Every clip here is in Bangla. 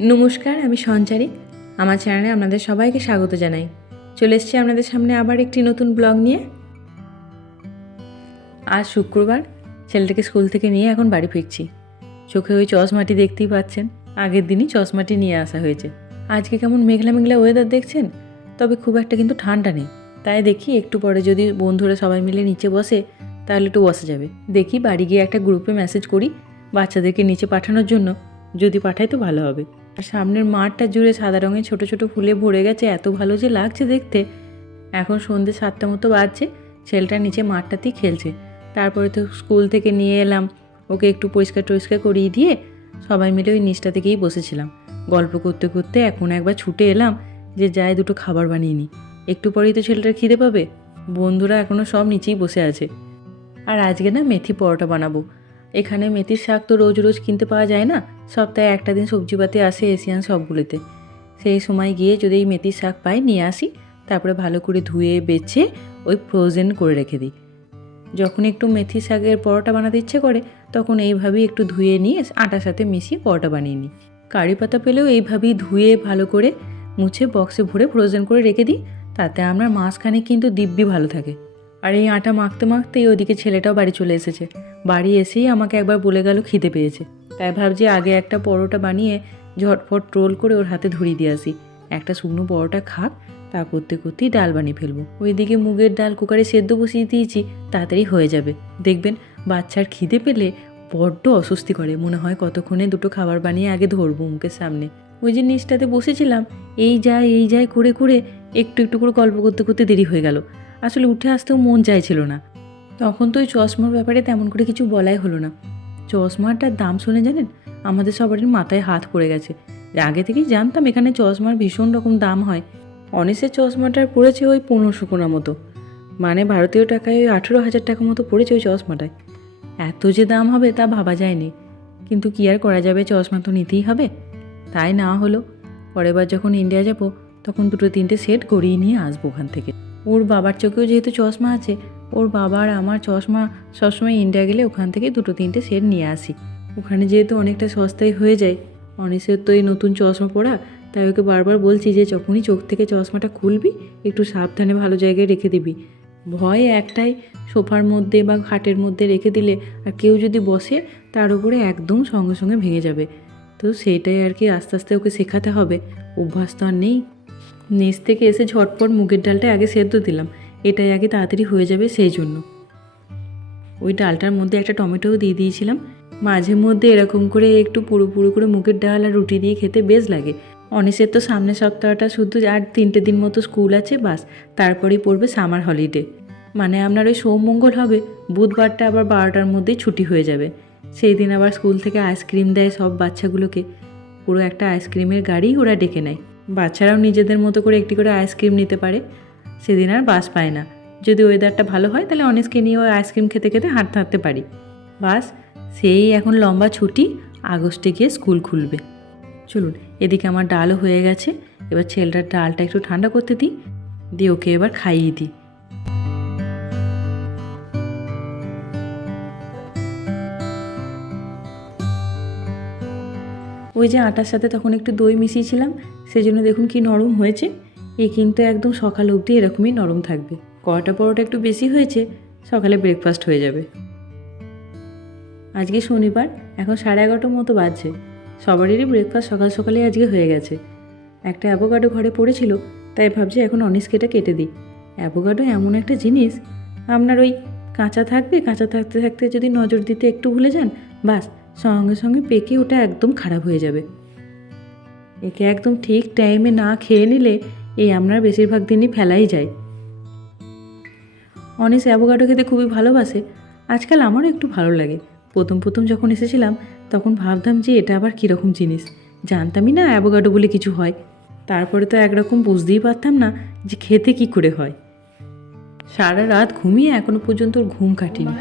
নমস্কার, আমি সঞ্চারী। আমার চ্যানেলে আপনাদের সবাইকে স্বাগত জানাই। চলে এসেছি আপনাদের সামনে আবার একটি নতুন ব্লগ নিয়ে। আজ শুক্রবার, ছেলেটাকে স্কুল থেকে নিয়ে এখন বাড়ি ফিরছি। চোখে ওই চশমাটি দেখতেই পাচ্ছেন, আগের দিনই চশমাটি নিয়ে আসা হয়েছে। আজকে কেমন মেঘলা মেঘলা ওয়েদার দেখছেন, তবে খুব একটা কিন্তু ঠান্ডা নেই। তাই দেখি একটু পরে যদি বন্ধুরা সবাই মিলে নিচে বসে তাহলে একটু বসা যাবে। দেখি বাড়ি গিয়ে একটা গ্রুপে মেসেজ করি বাচ্চাদেরকে নিচে পাঠানোর জন্য, যদি পাঠাই তো ভালো হবে। আর সামনের মাঠটা জুড়ে সাদা রঙের ছোট ছোট ফুলে ভরে গেছে, এত ভালো যে লাগছে দেখতে। এখন সন্ধ্যে 7টা মতো বাজছে, ছেলেটা নিচে মাঠটাতেই খেলছে। তারপরে তো স্কুল থেকে নিয়ে এলাম, ওকে একটু পরিষ্কার টরিষ্কার করিয়ে দিয়ে সবাই মিলে ওই নিচটা থেকেই বসেছিলাম। গল্প করতে করতে এখন একবার ছুটে এলাম যে যাই দুটো খাবার বানিয়ে নিই, একটু পরেই তো ছেলেটার খিদে পাবে। বন্ধুরা এখনও সব নিচেই বসে আছে। আর আজকে না মেথি পরোটা বানাবো। এখানে মেথির শাক তো রোজ রোজ কিনতে পাওয়া যায় না, সপ্তাহে একটা দিন সবজিপাতি আসে এশিয়ান সবগুলোতে। সেই সময় গিয়ে যদি এই মেথির শাক পাই নিয়ে আসি, তারপরে ভালো করে ধুয়ে বেছে ওই ফ্রোজেন করে রেখে দিই। যখন একটু মেথি শাকের পরোটা বানাতে ইচ্ছে করে তখন এইভাবেই একটু ধুয়ে নিয়ে আটার সাথে মিশিয়ে পরোটা বানিয়ে নিই। কারি পাতা পেলেও এইভাবেই ধুয়ে ভালো করে মুছে বক্সে ভরে ফ্রোজেন করে রেখে দিই, তাতে আমার মাঝখানে কিন্তু দিব্যি ভালো থাকে। আর এই আটা মাখতে মাখতেই ওদিকে ছেলেটাও বাড়ি চলে এসেছে। বাড়ি এসেই আমাকে একবার বলে গেল খিদে পেয়েছে। তাই ভাবছি আগে একটা পরোটা বানিয়ে ঝটফট রোল করে ওর হাতে ধরিয়ে দিয়ে আসি। একটা শুকনো পরোটা খাক, তা করতে করতেই ডাল বানিয়ে ফেলবো। ওইদিকে মুগের ডাল কুকারে সেদ্ধ বসিয়ে দিয়েছি, তাড়াতাড়ি হয়ে যাবে। দেখবেন বাচ্চার খিদে পেলে বড্ড অস্বস্তি করে, মনে হয় কতক্ষণে দুটো খাবার বানিয়ে আগে ধরবো মুখের সামনে। ওই যে নিচটাতে বসেছিলাম, এই যায় করে করে একটু একটু করে গল্প করতে করতে দেরি হয়ে গেল। আসলে উঠে আসতেও মন চাইছিল না। তখন তো ওই চশমার ব্যাপারে তেমন করে কিছু বলাই হলো না। চশমাটার দাম শুনে জানেন, আমাদের সবারই মাথায় হাত পড়ে গেছে। আগে থেকেই জানতাম এখানে চশমার ভীষণ রকম দাম হয়। অনিসের চশমাটার পড়েছে ওই 1500 কোনা মতো, মানে ভারতীয় টাকায় ওই 18,000 টাকা মতো পড়েছে ওই চশমাটায়। এত যে দাম হবে তা ভাবা যায়নি, কিন্তু কী আর করা যাবে, চশমা তো নিতেই হবে। তাই না হলো, পরের বার যখন ইন্ডিয়া যাব তখন 2-3টে সেট গড়িয়ে নিয়ে আসবো ওখান থেকে। ওর বাবার চোখেও যেহেতু চশমা আছে, ওর বাবার আমার চশমা সবসময় ইন্ডিয়া গেলে ওখান থেকে 2-3টে সেট নিয়ে আসি। ওখানে যেহেতু অনেকটা সস্তায় হয়ে যায়। অনিসের তো এই নতুন চশমা পরা, তাই ওকে বারবার বলছি যে যখনই চোখ থেকে চশমাটা খুলবি একটু সাবধানে ভালো জায়গায় রেখে দিবি। ভয় একটাই, সোফার মধ্যে বা খাটের মধ্যে রেখে দিলে আর কেউ যদি বসে তার উপরে একদম সঙ্গে সঙ্গে ভেঙে যাবে। তো সেইটাই আর কি আস্তে আস্তে ওকে শেখাতে হবে, অভ্যাস তো আর নেই। নিচ থেকে এসে ঝটপট মুগের ডালটা আগে সেদ্ধ দিলাম, এটাই আগে তাড়াতাড়ি হয়ে যাবে সেই জন্য। ওই ডালটার মধ্যে একটা টমেটোও দিয়ে দিয়েছিলাম। মাঝে মধ্যে এরকম করে একটু পুরো পুরো করে মুগের ডাল আর রুটি দিয়ে খেতে বেশ লাগে। অনিসের তো সামনের সপ্তাহটা শুধু আর 3টে দিন মতো স্কুল আছে, বাস তারপরেই পড়বে সামার হলিডে। মানে আপনার ওই সোমমঙ্গল হবে, বুধবারটা আবার 12টার মধ্যেই ছুটি হয়ে যাবে। সেই দিন আবার স্কুল থেকে আইসক্রিম দেয় সব বাচ্চাগুলোকে, পুরো একটা আইসক্রিমের গাড়ি ওরা ডেকে নেয়। বাচ্চারাও নিজেদের মতো করে একটি করে আইসক্রিম নিতে পারে। সেদিন আর বাস পায় না। যদি ওয়েদারটা ভালো হয় তাহলে অনেককে নিয়ে ওই আইসক্রিম খেতে খেতে হাঁটতে হাঁটতে পারি। বাস সেই এখন লম্বা ছুটি, আগস্টে গিয়ে স্কুল খুলবে। চলুন, এদিকে আমার ডালও হয়ে গেছে, এবার ছেলেটার ডালটা একটু ঠান্ডা করতে দিই, দিয়ে ওকে এবার খাইয়ে দিই। ওই যে আটার সাথে তখন একটু দই মিশিয়েছিলাম, সেই জন্য দেখুন কি নরম হয়েছে। এ কিন্তু একদম সকাল অবধি এরকমই নরম থাকবে। কটা পরোটা একটু বেশি হয়েছে, সকালে ব্রেকফাস্ট হয়ে যাবে। আজকে শনিবার, এখন 11:30 মতো বাজছে। সবারই ব্রেকফাস্ট সকাল সকালে আজকে হয়ে গেছে। একটা অ্যাভোকাডো ঘরে পড়েছিল, তাই ভাবছি এখন অনিসকে এটা কেটে দিই। অ্যাভোকাডো এমন একটা জিনিস, আপনার ওই কাঁচা থাকবে, কাঁচা থাকতে থাকতে যদি নজর দিতে একটু ভুলে যান, বাস সঙ্গে সঙ্গে পেকে ওটা একদম খারাপ হয়ে যাবে। একে একদম ঠিক টাইমে না খেয়ে নিলে এই আপনার বেশিরভাগ দিনই ফেলাই যায়। অনিস অ্যাভোকাডো খেতে খুবই ভালোবাসে, আজকাল আমারও একটু ভালো লাগে। প্রথম প্রথম যখন এসেছিলাম তখন ভাবতাম যে এটা আবার কীরকম জিনিস, জানতামই না অ্যাভোকাডো বলে কিছু হয়। তারপরে তো একরকম বুঝতেই পারতাম না যে খেতে কি করে হয়। সারা রাত ঘুমিয়ে এখনো পর্যন্ত ওর ঘুম কাটিনি।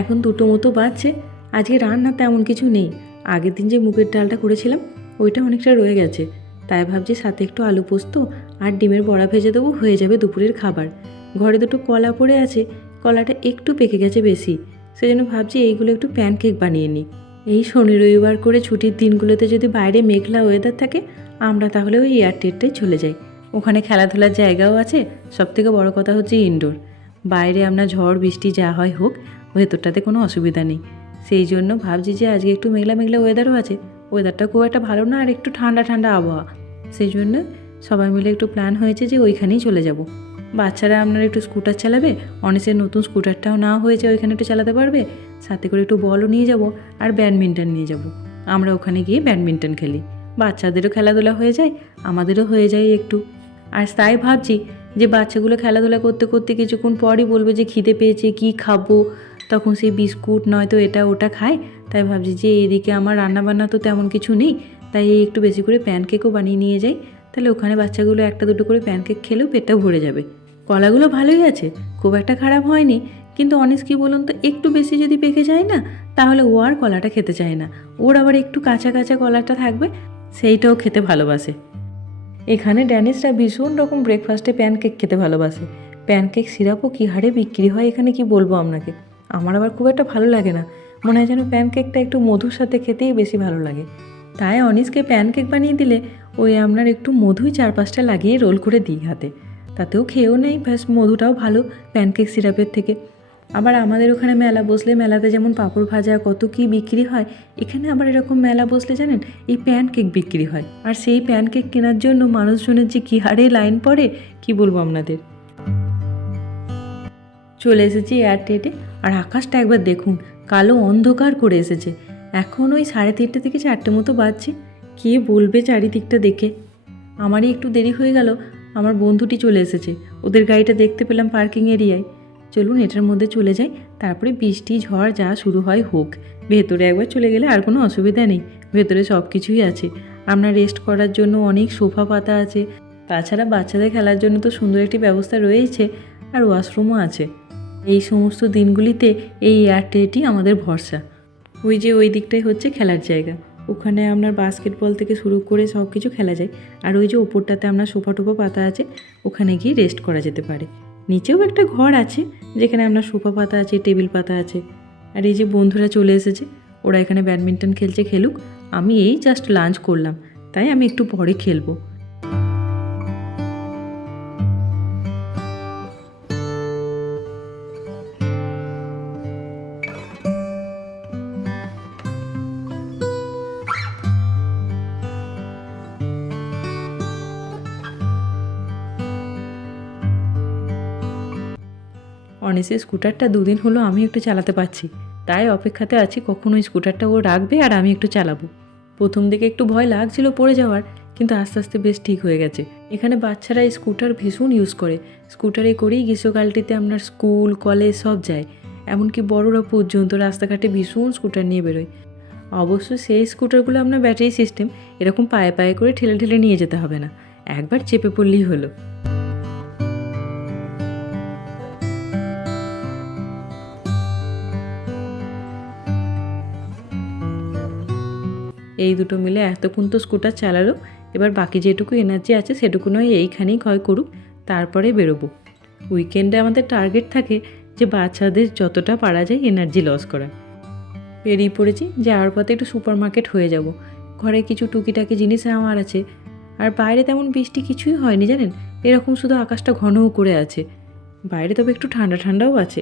এখন 2টো মতো বাজছে, আজকে রান্না তেমন কিছু নেই, আগের দিন যে মুগের ডালটা করেছিলাম ওইটা অনেকটা রয়ে গেছে, তাই ভাবছি সাথে একটু আলু পোস্ত আর ডিমের বড়া ভেজে দেবো, হয়ে যাবে দুপুরের খাবার। ঘরে দুটো কলা পড়ে আছে, কলাটা একটু পেকে গেছে বেশি, সেজন্য ভাবছি এইগুলো একটু প্যানকেক বানিয়ে নিই। এই শনি রবিবার করে ছুটির দিনগুলোতে যদি বাইরে মেঘলা ওয়েদার থাকে আমরা তাহলে ওই এয়ারটেলটাই চলে যাই, ওখানে খেলাধুলার জায়গাও আছে, সবথেকে বড় কথা হচ্ছে ইনডোর। বাইরে আমরা ঝড় বৃষ্টি যা হয় হোক, ভেতরটাতে কোনো অসুবিধা নেই। সেই জন্য ভাবছি যে আজকে একটু মেঘলা মেঘলা ওয়েদারও আছে, ওয়েদারটা খুব একটা ভালো না, আর একটু ঠান্ডা ঠান্ডা আবহাওয়া, সেই জন্য সবাই মিলে একটু প্ল্যান হয়েছে যে ওইখানেই চলে যাব। বাচ্চারা আপনারা একটু স্কুটার চালাবে, অনেসের নতুন স্কুটারটাও নেওয়া হয়েছে, ওইখানে একটু চালাতে পারবে, সাথে করে একটু বলও নিয়ে যাব আর ব্যাডমিন্টন নিয়ে যাব। আমরা ওখানে গিয়ে ব্যাডমিন্টন খেলি, বাচ্চাদেরও খেলাধুলা হয়ে যায়, আমাদেরও হয়ে যায় একটু। আর তাই ভাবছি যে বাচ্চাগুলো খেলাধুলা করতে করতে কিছুক্ষণ পরই বলবে যে খিদে পেয়েছে, কি খাবো, তখন সেই বিস্কুট নয়তো এটা ওটা খায়। তাই ভাবছি যে এদিকে আমার রান্নাবান্না তো তেমন কিছু নেই, তাই একটু বেশি করে প্যানকেকও বানিয়ে নিয়ে যাই, তাহলে ওখানে বাচ্চাগুলো একটা দুটো করে প্যানকেক খেলেও পেটটা ভরে যাবে। কলাগুলো ভালোই আছে, খুব একটা খারাপ হয়নি, কিন্তু অনেস কি বলুন তো, একটু বেশি যদি পেকে যায় না তাহলে ও আর কলাটা খেতে চায় না, ওর আবার একটু কাঁচা কাঁচা কলাটা থাকবে সেইটাও খেতে ভালোবাসে। এখানে ড্যানিশরা ভীষণ রকম ব্রেকফাস্টে প্যানকেক খেতে ভালোবাসে, প্যানকেক সিরাপও কী হারে বিক্রি হয় এখানে, কি বলবো আপনাকে। আমার আবার খুব একটা ভালো লাগে না, মনে হয় যেন প্যানকেকটা একটু মধুর সাথে খেতেই বেশি ভালো লাগে। তাই অনিসকে প্যানকেক বানিয়ে দিলে ওই আপনার একটু মধুই 4-5টা লাগিয়ে রোল করে দিই হাতে, তাতেও খেয়েও নেই, ব্যাস মধুটাও ভালো প্যানকেক সিরাপের থেকে। আবার আমাদের ওখানে মেলা বসলে মেলাতে যেমন পাঁপড় ভাজা কত কী বিক্রি হয়, এখানে আবার এরকম মেলা বসলে জানেন এই প্যানকেক বিক্রি হয়, আর সেই প্যানকেক কেনার জন্য মানুষজনের যে কী হারে লাইন পড়ে কি বলবো আপনাদের। চলে এসেছি এয়ারটেলে, আর আকাশটা একবার দেখুন, কালো অন্ধকার করে এসেছে, এখন ওই 3:30 থেকে 4টে মতো বাজছে, কে বলবে চারিদিকটা দেখে। আমারই একটু দেরি হয়ে গেল, আমার বন্ধুটি চলে এসেছে, ওদের গাড়িটা দেখতে পেলাম পার্কিং এরিয়ায়। চলুন এটার মধ্যে চলে যাই, তারপরে বৃষ্টি ঝড় যা শুরু হয় হোক, ভেতরে একবার চলে গেলে আর কোনো অসুবিধা নেই, ভেতরে সব কিছুই আছে। আপনার রেস্ট করার জন্য অনেক সোফা পাতা আছে, তাছাড়া বাচ্চাদের খেলার জন্য তো সুন্দর একটি ব্যবস্থা রয়েছে, আর ওয়াশরুমও আছে। এই সমস্ত দিনগুলিতে এই এয়ারটেলটি আমাদের ভরসা। ওই যে ওই দিকটাই হচ্ছে খেলার জায়গা, ওখানে আপনার বাস্কেটবল থেকে শুরু করে সব কিছু খেলা যায়, আর ওই যে ওপরটাতে আপনার সোফা টোফা পাতা আছে, ওখানে গিয়ে রেস্ট করা যেতে পারে। নিচেও একটা ঘর আছে যেখানে আপনার সোফা পাতা আছে, টেবিল পাতা আছে। আর এই যে বন্ধুরা চলে এসেছে, ওরা এখানে ব্যাডমিন্টন খেলছে, খেলুক, আমি এই জাস্ট লাঞ্চ করলাম, তাই আমি একটু পরে খেলবো। অনেসের স্কুটারটা 2 দিন হলো আমি একটু চালাতে পারছি, তাই অপেক্ষাতে আছি কখন ওই স্কুটারটা ও রাখবে আর আমি একটু চালাবো। প্রথম দিকে একটু ভয় লাগছিল পড়ে যাওয়ার, কিন্তু আস্তে আস্তে বেশ ঠিক হয়ে গেছে। এখানে বাচ্চারা এই স্কুটার ভীষণ ইউজ করে, স্কুটারে করেই গ্রীষ্মকালটিতে আপনার স্কুল কলেজ সব যায়, এমনকি বড়রা পর্যন্ত রাস্তাঘাটে ভীষণ স্কুটার নিয়ে বেরোয়। অবশ্য সেই স্কুটারগুলো আপনার ব্যাটারি সিস্টেম, এরকম পায়ে পায়ে করে ঠেলে ঠেলে নিয়ে যেতে হবে না, একবার চেপে পড়লেই হলো। এই দুটো মিলে এতক্ষণ তো স্কুটার চালালো, এবার বাকি যেটুকু এনার্জি আছে সেটুকু নয় এইখানেই ক্ষয় করুক, তারপরে বেরোবো। উইকেন্ডে আমাদের টার্গেট থাকে যে বাচ্চাদের যতটা পারা যায় এনার্জি লস করা। বেরিয়ে পড়েছি, যাওয়ার পথে একটু সুপার মার্কেট হয়ে যাব, ঘরে কিছু টুকিটাকি জিনিস আমার আছে। আর বাইরে তেমন বৃষ্টি কিছুই হয়নি জানেন, এরকম শুধু আকাশটা ঘনও করে আছে, বাইরে তবে একটু ঠান্ডা ঠান্ডাও আছে।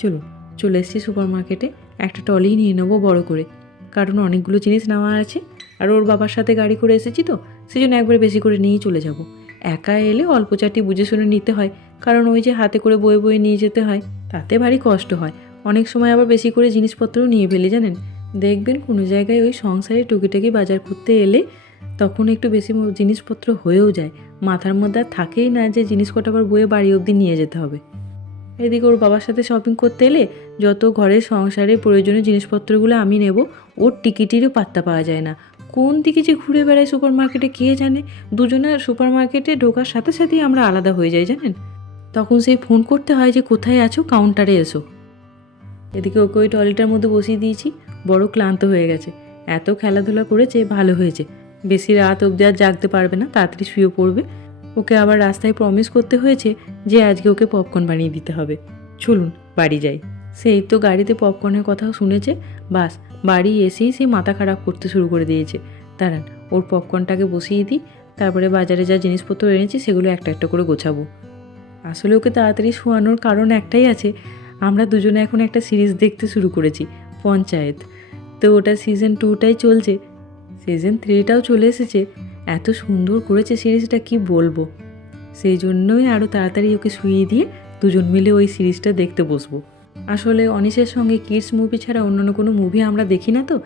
চলুন চলে এসেছি সুপার মার্কেটে, একটা ট্রলি নিয়ে নেবো বড় করে, কারণ অনেকগুলো জিনিস নেওয়া আছে, আর ওর বাবার সাথে গাড়ি করে এসেছি তো সেই জন্য একবারে বেশি করে নিয়েই চলে যাব। একা এলে অল্প চাটি বুঝে শুনে নিতে হয়, কারণ ওই যে হাতে করে বয়ে বয়ে নিয়ে যেতে হয়, তাতে ভারী কষ্ট হয়। অনেক সময় আবার বেশি করে জিনিসপত্রও নিয়ে ফেলি জানেন, দেখবেন কোনো জায়গায় ওই সংসারে টুকিটাকি বাজার করতে এলে তখন একটু বেশি জিনিসপত্র হয়েও যায়, মাথার মধ্যে আর থাকেই না যে জিনিস কটা আবার বয়ে বাড়ি অবধি নিয়ে যেতে হবে। এদিকে ওর বাবার সাথে শপিং করতে এলে যত ঘরের সংসারে প্রয়োজনীয় জিনিসপত্রগুলো আমি নেব, ওর টিকিটেরও পাত্তা পাওয়া যায় না, কোন দিকে যে ঘুরে বেড়ায় সুপার মার্কেটে কে জানে। দুজনে সুপার মার্কেটে ঢোকার সাথে সাথেই আমরা আলাদা হয়ে যাই জানেন, তখন সেই ফোন করতে হয় যে কোথায় আছো, কাউন্টারে এসো। এদিকে ওকে ওই টয়লেটের মধ্যে বসিয়ে দিয়েছি, ও বড় ক্লান্ত হয়ে গেছে। এত খেলাধুলা করেছে, ভালো হয়েছে। বেশি রাত অবধি আর জাগতে পারবে না, তাড়াতাড়ি শুয়ে পড়বে। ওকে আবার রাস্তায় প্রমিস করতে হয়েছে যে আজকে ওকে পপকর্ন বানিয়ে দিতে হবে। চলুন বাড়ি যাই। সেই তো গাড়িতে পপকর্নের কথাও শুনেছে, বাস বাড়ি এসেই সে মাথা খারাপ করতে শুরু করে দিয়েছে। দাঁড়ান, ওর পপকর্নটাকে বসিয়ে দিই, তারপরে বাজারে যা জিনিসপত্র এনেছি সেগুলো একটা একটা করে গোছাবো। আসলে ওকে তাড়াতাড়ি শোয়ানোর কারণ একটাই আছে, আমরা দুজনে এখন একটা সিরিজ দেখতে শুরু করেছি, পঞ্চায়েত। তো ওটা সিজন 2টাই চলছে, সিজন 3টাও চলে এসেছে। এত সুন্দর করেছে সিরিজটা, কি বলবো। সেই জন্যই আরও তাড়াতাড়ি ওকে শুইয়ে দিয়ে দুজন মিলে ওই সিরিজটা দেখতে বসবো। আসলে অনিশের সঙ্গে কিডস মুভি ছাড়া অন্যান্য কোনো মুভি আমরা দেখি না, তো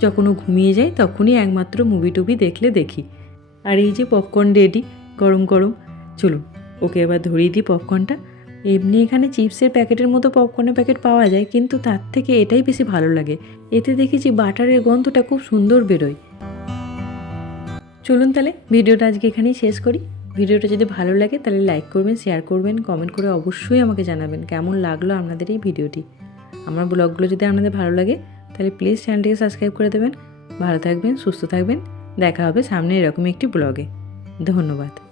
যখন ও ঘুমিয়ে যায় তখনই একমাত্র মুভি টুভি দেখলে দেখি। আর এই যে পপকর্ন রেডি, গরম গরম। চলুন ওকে এবার ধরিয়ে দিই পপকর্নটা। এমনি এখানে চিপসের প্যাকেটের মতো পপকর্নের প্যাকেট পাওয়া যায়, কিন্তু তার থেকে এটাই বেশি ভালো লাগে। এতে দেখেছি বাটারের গন্ধটা খুব সুন্দর বেরোয়। চলুন তাহলে ভিডিওটা আজকে এখানেই শেষ করি। ভিডিওটা যদি ভালো লাগে তাহলে লাইক করবেন, শেয়ার করবেন, কমেন্ট করে অবশ্যই আমাকে জানাবেন কেমন লাগলো আপনাদের এই ভিডিওটি। আমার ব্লগগুলো যদি আপনাদের ভালো লাগে তাহলে প্লিজ চ্যানেলটিকে সাবস্ক্রাইব করে দেবেন। ভালো থাকবেন, সুস্থ থাকবেন। দেখা হবে সামনে এরকমই একটি ব্লগে। ধন্যবাদ।